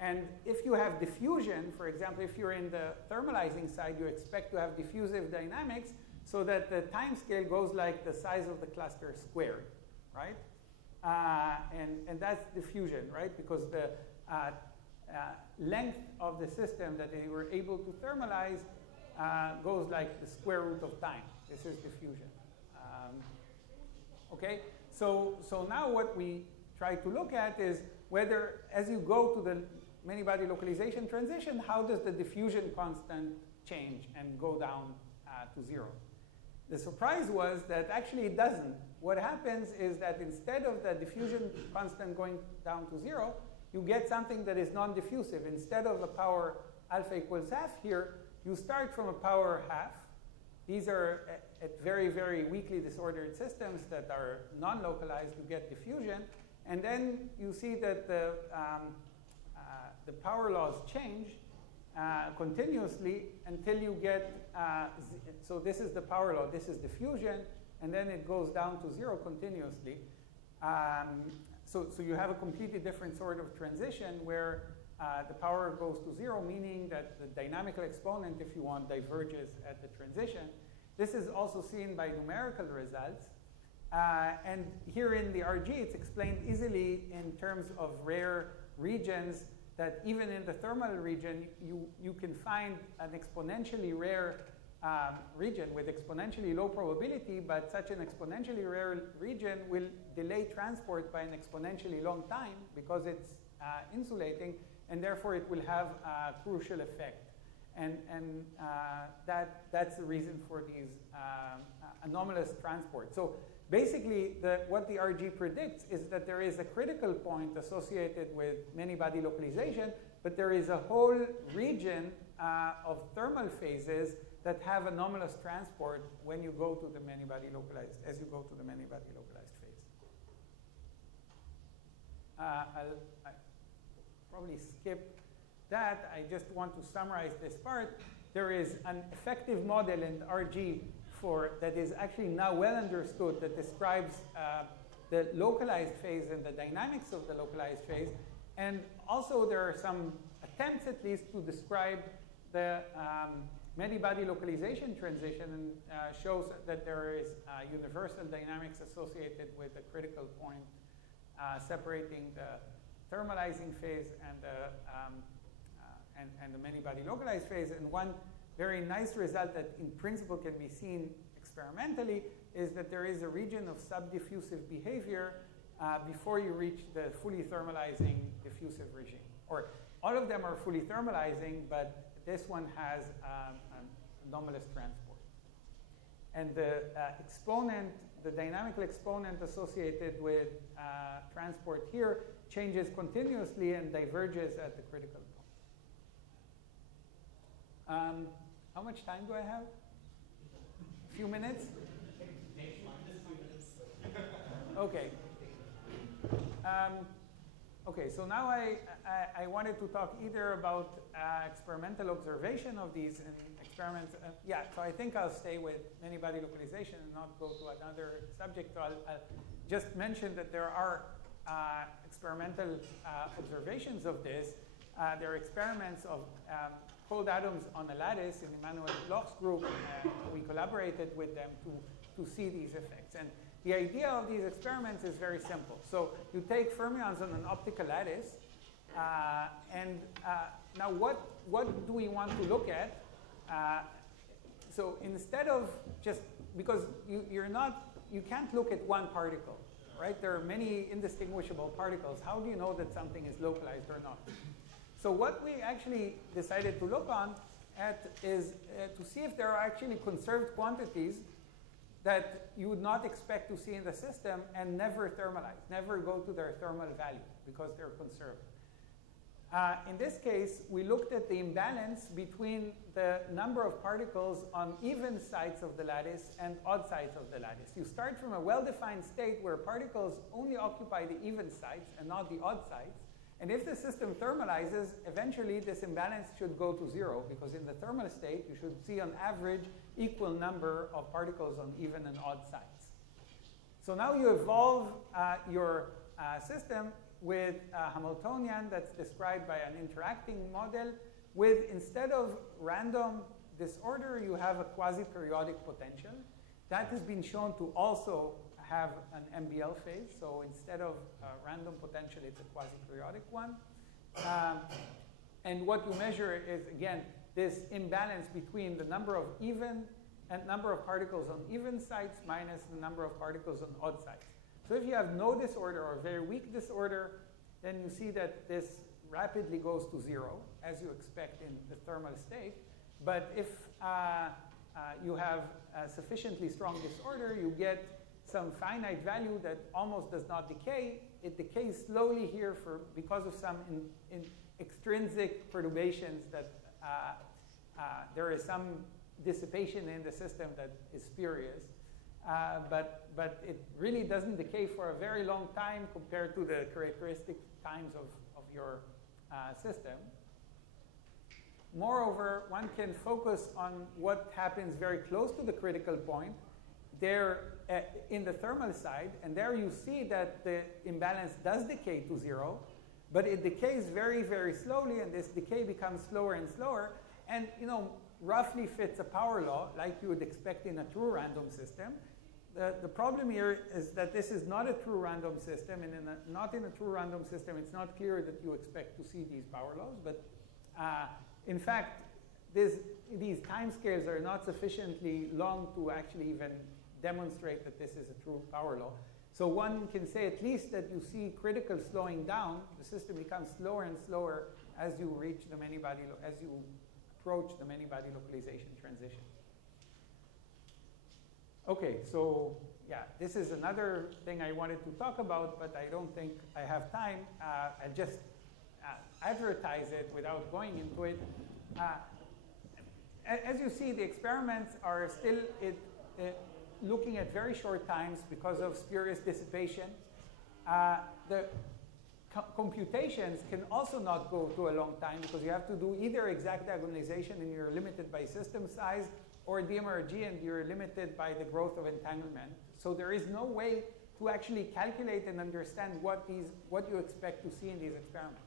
And if you have diffusion, for example, if you're in the thermalizing side, you expect to have diffusive dynamics so that the time scale goes like the size of the cluster squared, right? And that's diffusion, right? Because the length of the system that they were able to thermalize goes like the square root of time. This is diffusion. Okay, so now what we try to look at is whether, as you go to the many-body localization transition, how does the diffusion constant change and go down to 0? The surprise was that actually it doesn't. What happens is that instead of the diffusion constant going down to 0, you get something that is non-diffusive. Instead of a power alpha equals half here, you start from a power half. These are at very, very weakly disordered systems that are non-localized. You get diffusion. And then you see that the power laws change continuously until you get, so this is the power law, this is diffusion, and then it goes down to 0 continuously. So you have a completely different sort of transition where the power goes to 0, meaning that the dynamical exponent, if you want, diverges at the transition. This is also seen by numerical results. And here in the RG, it's explained easily in terms of rare regions that even in the thermal region, you can find an exponentially rare region with exponentially low probability, but such an exponentially rare region will delay transport by an exponentially long time because it's insulating, and therefore it will have a crucial effect. And that's the reason for these anomalous transport. So basically, what the RG predicts is that there is a critical point associated with many-body localization, but there is a whole region of thermal phases that have anomalous transport when you go to the many-body localized, as you go to the many-body localized phase. I'll probably skip that. I just want to summarize this part. There is an effective model in RG that is actually now well understood that describes the localized phase and the dynamics of the localized phase. And also there are some attempts at least to describe the many-body localization transition and shows that there is universal dynamics associated with the critical point separating the thermalizing phase and the many-body localized phase. And one very nice result that in principle can be seen experimentally is that there is a region of subdiffusive behavior before you reach the fully thermalizing diffusive regime. Or all of them are fully thermalizing, but this one has an anomalous transport. And the exponent, the dynamical exponent associated with transport here changes continuously and diverges at the critical point. How much time do I have? A few minutes? Okay. Okay, so now I wanted to talk either about experimental observation of these experiments. Yeah, so I think I'll stay with many-body localization and not go to another subject. So I'll just mention that there are experimental observations of this. There are experiments of cold atoms on a lattice in Emmanuel Bloch's group, and we collaborated with them to see these effects. And the idea of these experiments is very simple. So you take fermions on an optical lattice, and now what do we want to look at? So instead of just, because you can't look at one particle, right? There are many indistinguishable particles. How do you know that something is localized or not? So what we actually decided to look at is to see if there are actually conserved quantities that you would not expect to see in the system and never thermalize, never go to their thermal value because they're conserved. In this case, we looked at the imbalance between the number of particles on even sides of the lattice and odd sides of the lattice. You start from a well-defined state where particles only occupy the even sides and not the odd sides. And if the system thermalizes, eventually this imbalance should go to 0, because in the thermal state, you should see on average equal number of particles on even and odd sides. So now you evolve your system with a Hamiltonian that's described by an interacting model with, instead of random disorder, you have a quasi-periodic potential. That has been shown to also have an MBL phase. So instead of random potential, it's a quasi-periodic one. And what you measure is, again, this imbalance between the number of even and number of particles on even sites minus the number of particles on odd sites. So if you have no disorder or very weak disorder, then you see that this rapidly goes to 0, as you expect in the thermal state. But if you have a sufficiently strong disorder, you get some finite value that almost does not decay. It decays slowly here because of some extrinsic perturbations that there is some dissipation in the system that is spurious. But it really doesn't decay for a very long time compared to the characteristic times of your system. Moreover, one can focus on what happens very close to the critical point there in the thermal side, and there you see that the imbalance does decay to 0, but it decays very, very slowly, and this decay becomes slower and slower, and roughly fits a power law like you would expect in a true random system. The problem here is that this is not a true random system, and not in a true random system, it's not clear that you expect to see these power laws, but in fact, these timescales are not sufficiently long to actually even demonstrate that this is a true power law. So one can say at least that you see critical slowing down. The system becomes slower and slower as you reach the many-body, as you approach the many-body localization transition. Okay, so yeah, this is another thing I wanted to talk about, but I don't think I have time. I'll just advertise it without going into it. As you see, the experiments are still looking at very short times because of spurious dissipation. The computations can also not go to a long time because you have to do either exact diagonalization and you're limited by system size, or DMRG and you're limited by the growth of entanglement. So there is no way to actually calculate and understand what you expect to see in these experiments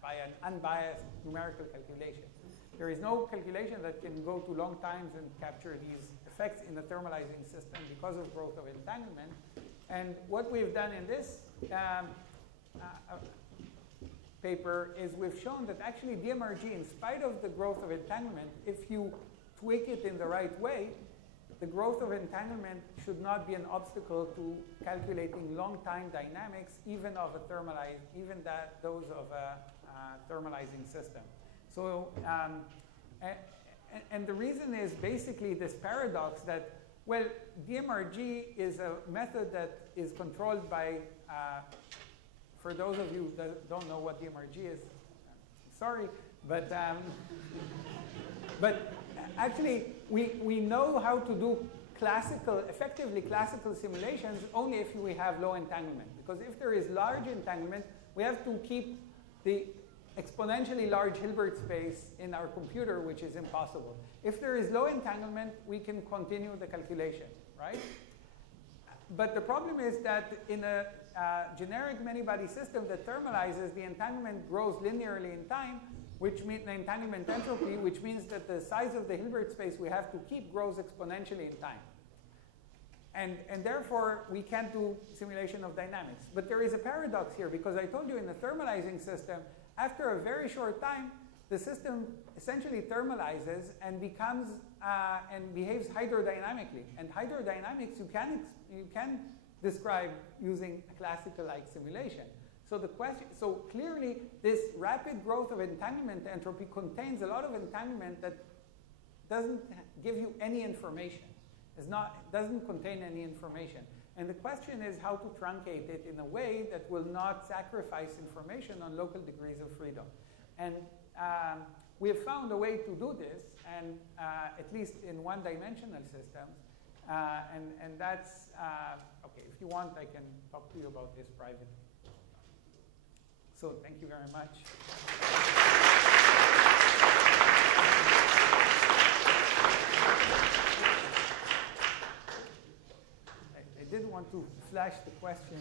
by an unbiased numerical calculation. There is no calculation that can go to long times and capture these effects in the thermalizing system because of growth of entanglement. And what we've done in this paper is we've shown that actually DMRG, in spite of the growth of entanglement, if you tweak it in the right way, the growth of entanglement should not be an obstacle to calculating long-time dynamics, even of a thermalized, those of a thermalizing system. So, and the reason is basically this paradox that, well, DMRG is a method that is controlled by, for those of you that don't know what DMRG is, sorry, but actually, we know how to do effectively classical simulations only if we have low entanglement. Because if there is large entanglement, we have to keep the exponentially large Hilbert space in our computer, which is impossible. If there is low entanglement, we can continue the calculation, right? But the problem is that in a generic many-body system that thermalizes, the entanglement grows linearly in time, which means the entanglement entropy, which means that the size of the Hilbert space we have to keep grows exponentially in time. And therefore, we can't do simulation of dynamics. But there is a paradox here, because I told you in the thermalizing system, after a very short time, the system essentially thermalizes and becomes and behaves hydrodynamically. And hydrodynamics you can describe using a classical-like simulation. So the question, so clearly, this rapid growth of entanglement entropy contains a lot of entanglement that doesn't give you any information. Doesn't contain any information. And the question is how to truncate it in a way that will not sacrifice information on local degrees of freedom. And we have found a way to do this, and at least in one-dimensional systems. And that's, okay, if you want, I can talk to you about this privately. So thank you very much. I did want to flash the question.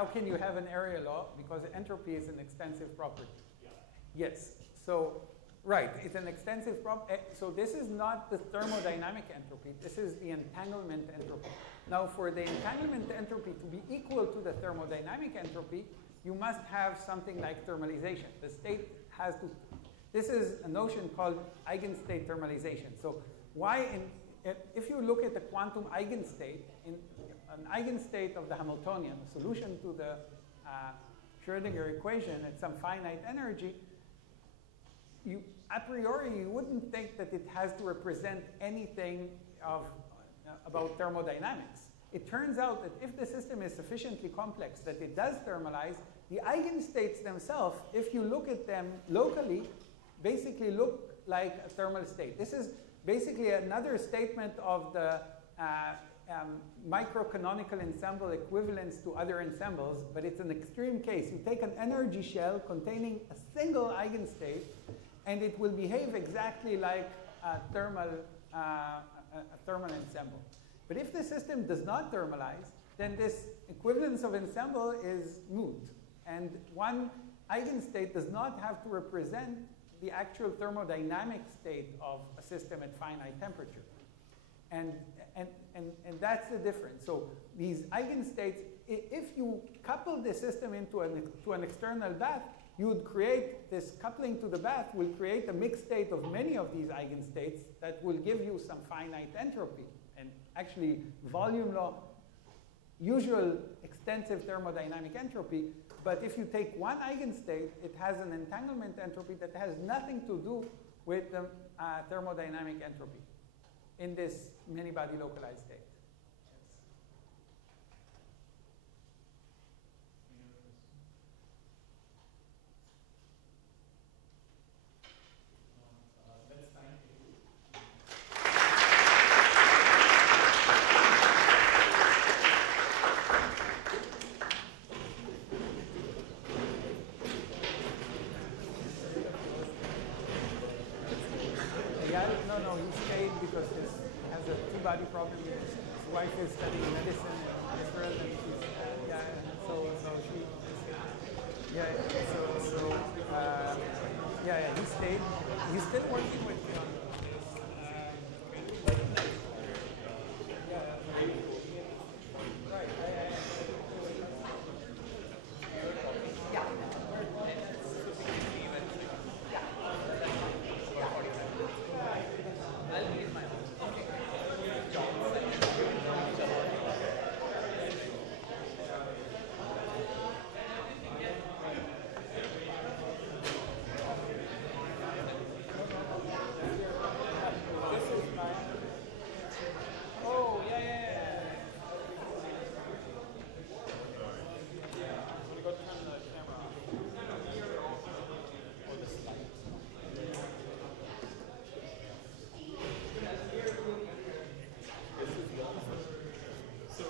how can you have an area law? Because entropy is an extensive property. Yes. So, right, it's an extensive property. So this is not the thermodynamic entropy. This is the entanglement entropy. Now, for the entanglement entropy to be equal to the thermodynamic entropy, you must have something like thermalization. The state has to. This is a notion called eigenstate thermalization. So why, if you look at the quantum eigenstate, in an eigenstate of the Hamiltonian, a solution to the Schrödinger equation at some finite energy, a priori, you wouldn't think that it has to represent anything about thermodynamics. It turns out that if the system is sufficiently complex that it does thermalize, the eigenstates themselves, if you look at them locally, basically look like a thermal state. This is basically another statement of the microcanonical ensemble equivalence to other ensembles, but it's an extreme case. You take an energy shell containing a single eigenstate, and it will behave exactly like a thermal ensemble. But if the system does not thermalize, then this equivalence of ensemble is moot. And one eigenstate does not have to represent the actual thermodynamic state of a system at finite temperature. And that's the difference. So these eigenstates, if you couple the system into an external bath, you would create this coupling to the bath will create a mixed state of many of these eigenstates that will give you some finite entropy. And actually, volume law, usual extensive thermodynamic entropy, but if you take one eigenstate, it has an entanglement entropy that has nothing to do with the thermodynamic entropy in this many-body localized state. He's still working with